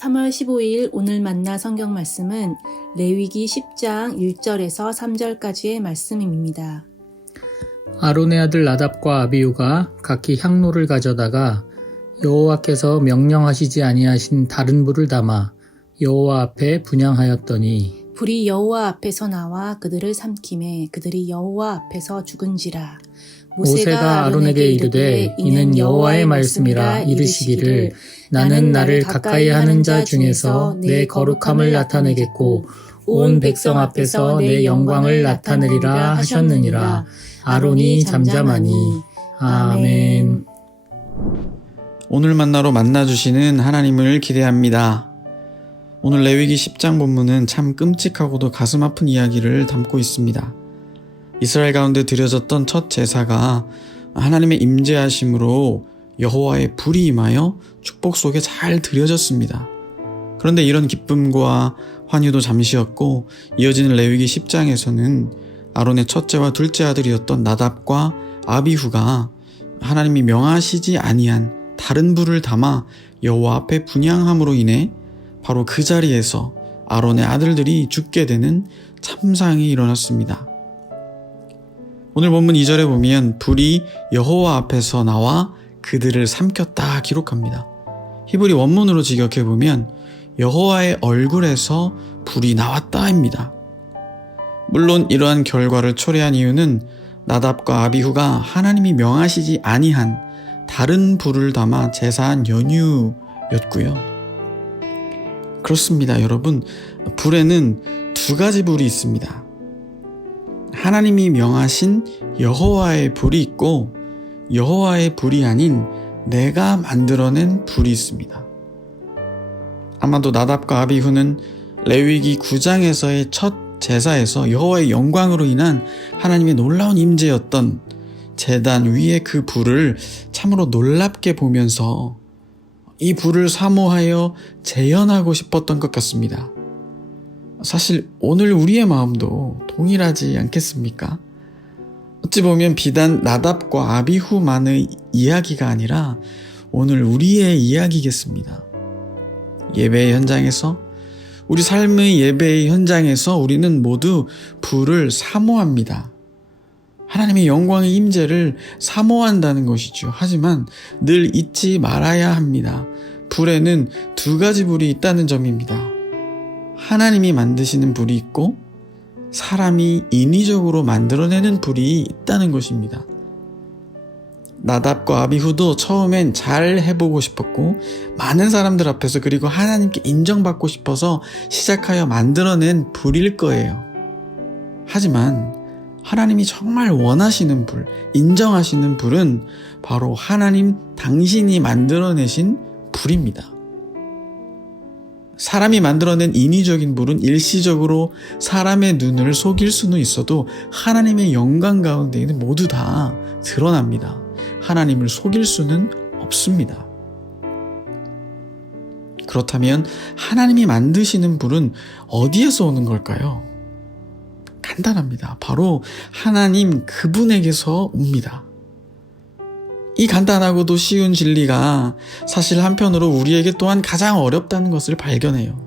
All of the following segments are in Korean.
3월 15일 오늘 만나 성경 말씀은 레위기 10장 1절에서 3절까지의 말씀입니다. 아론의 아들 나답과 아비후가 각기 향로를 가져다가 여호와께서 명령하시지 아니하신 다른 불을 담아 여호와 앞에 분향하였더니 불이 여호와 앞에서 나와 그들을 삼키매 그들이 여호와 앞에서 죽은지라. 모세가 아론에게 이르되 이는 여호와의 말씀이라 이르시기를 나는 나를 가까이 하는 자 중에서 내 거룩함을 나타내겠고 온 백성 앞에서 내 영광을 나타내리라 하셨느니라. 아론이 잠잠하니. 아멘. 오늘 만나로 만나주시는 하나님을 기대합니다. 오늘 레위기 10장 본문은 참 끔찍하고도 가슴 아픈 이야기를 담고 있습니다. 이스라엘 가운데 드려졌던 첫 제사가 하나님의 임재하심으로 여호와의 불이 임하여 축복 속에 잘 드려졌습니다. 그런데 이런 기쁨과 환희도 잠시였고 이어지는 레위기 10장에서는 아론의 첫째와 둘째 아들이었던 나답과 아비후가 하나님이 명하시지 아니한 다른 불을 담아 여호와 앞에 분향함으로 인해 바로 그 자리에서 아론의 아들들이 죽게 되는 참상이 일어났습니다. 오늘 본문 2절에 보면 불이 여호와 앞에서 나와 그들을 삼켰다 기록합니다. 히브리 원문으로 직역해보면 여호와의 얼굴에서 불이 나왔다입니다. 물론 이러한 결과를 초래한 이유는 나답과 아비후가 하나님이 명하시지 아니한 다른 불을 담아 제사한 연유였고요. 그렇습니다, 여러분. 불에는 두 가지 불이 있습니다. 하나님이 명하신 여호와의 불이 있고 여호와의 불이 아닌 내가 만들어낸 불이 있습니다. 아마도 나답과 아비후는 레위기 9장에서의 첫 제사에서 여호와의 영광으로 인한 하나님의 놀라운 임재였던 제단 위의 그 불을 참으로 놀랍게 보면서 이 불을 사모하여 재현하고 싶었던 것 같습니다. 사실 오늘 우리의 마음도 동일하지 않겠습니까? 어찌 보면 비단 나답과 아비후만의 이야기가 아니라 오늘 우리의 이야기겠습니다. 예배의 현장에서, 우리 삶의 예배의 현장에서 우리는 모두 불을 사모합니다. 하나님의 영광의 임재를 사모한다는 것이죠. 하지만 늘 잊지 말아야 합니다. 불에는 두 가지 불이 있다는 점입니다. 하나님이 만드시는 불이 있고 사람이 인위적으로 만들어내는 불이 있다는 것입니다. 나답과 아비후도 처음엔 잘 해보고 싶었고 많은 사람들 앞에서 그리고 하나님께 인정받고 싶어서 시작하여 만들어낸 불일 거예요. 하지만 하나님이 정말 원하시는 불, 인정하시는 불은 바로 하나님 당신이 만들어내신 불입니다. 사람이 만들어낸 인위적인 불은 일시적으로 사람의 눈을 속일 수는 있어도 하나님의 영광 가운데에는 모두 다 드러납니다. 하나님을 속일 수는 없습니다. 그렇다면 하나님이 만드시는 불은 어디에서 오는 걸까요? 간단합니다. 바로 하나님 그분에게서 옵니다. 이 간단하고도 쉬운 진리가 사실 한편으로 우리에게 또한 가장 어렵다는 것을 발견해요.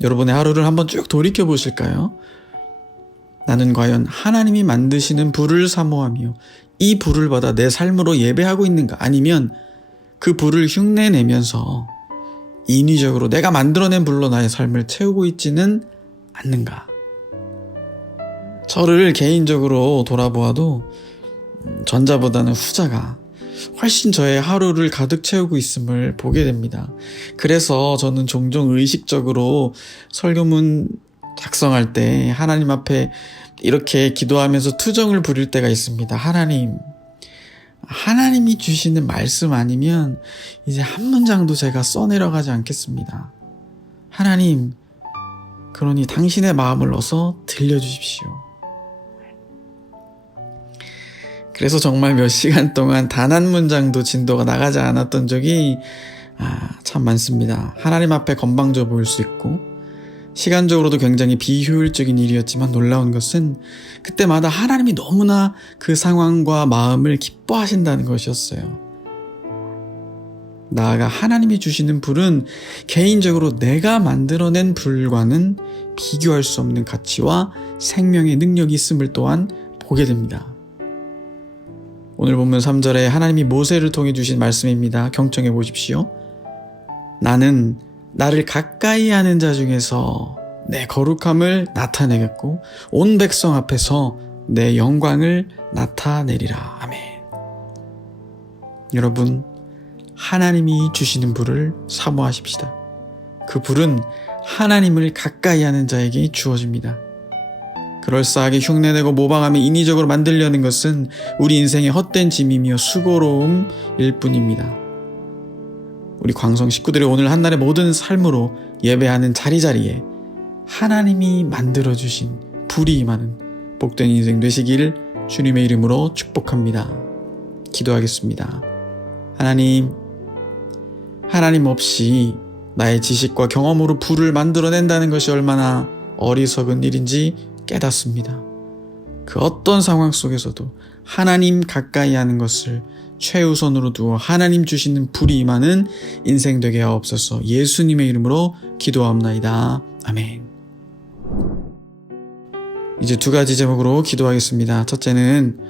여러분의 하루를 한번 쭉 돌이켜 보실까요? 나는 과연 하나님이 만드시는 불을 사모하며 이 불을 받아 내 삶으로 예배하고 있는가? 아니면 그 불을 흉내내면서 인위적으로 내가 만들어낸 불로 나의 삶을 채우고 있지는 않는가? 저를 개인적으로 돌아보아도 전자보다는 후자가 훨씬 저의 하루를 가득 채우고 있음을 보게 됩니다. 그래서 저는 종종 의식적으로 설교문 작성할 때 하나님 앞에 이렇게 기도하면서 투정을 부릴 때가 있습니다. 하나님이 주시는 말씀 아니면 이제 한 문장도 제가 써내려가지 않겠습니다. 하나님, 그러니 당신의 마음을 어서 들려주십시오. 그래서 정말 몇 시간 동안 단 한 문장도 진도가 나가지 않았던 적이 참 많습니다. 하나님 앞에 건방져 보일 수 있고 시간적으로도 굉장히 비효율적인 일이었지만 놀라운 것은 그때마다 하나님이 너무나 그 상황과 마음을 기뻐하신다는 것이었어요. 나아가 하나님이 주시는 불은 개인적으로 내가 만들어낸 불과는 비교할 수 없는 가치와 생명의 능력이 있음을 또한 보게 됩니다. 오늘 본문 3절에 하나님이 모세를 통해 주신 말씀입니다. 경청해 보십시오. 나는 나를 가까이 하는 자 중에서 내 거룩함을 나타내겠고 온 백성 앞에서 내 영광을 나타내리라. 아멘. 여러분, 하나님이 주시는 불을 사모하십시다. 그 불은 하나님을 가까이 하는 자에게 주어집니다. 그럴싸하게 흉내내고 모방하며 인위적으로 만들려는 것은 우리 인생의 헛된 짐이며 수고로움일 뿐입니다. 우리 광성 식구들이 오늘 한날의 모든 삶으로 예배하는 자리자리에 하나님이 만들어주신 불이 임하는 복된 인생 되시길 주님의 이름으로 축복합니다. 기도하겠습니다. 하나님 없이 나의 지식과 경험으로 불을 만들어낸다는 것이 얼마나 어리석은 일인지 깨닫습니다. 그 어떤 상황 속에서도 하나님 가까이 하는 것을 최우선으로 두어 하나님 주시는 불이 임하는 인생 되게 하옵소서. 예수님의 이름으로 기도하옵나이다. 아멘. 이제 두 가지 제목으로 기도하겠습니다. 첫째는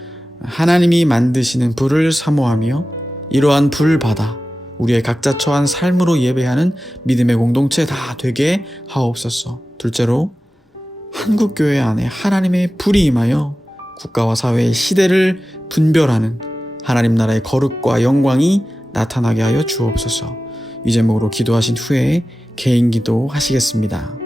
하나님이 만드시는 불을 사모하며 이러한 불 받아 우리의 각자 처한 삶으로 예배하는 믿음의 공동체 다 되게 하옵소서. 둘째로 한국교회 안에 하나님의 불이 임하여 국가와 사회의 시대를 분별하는 하나님 나라의 거룩과 영광이 나타나게 하여 주옵소서. 이 제목으로 기도하신 후에 개인 기도 하시겠습니다.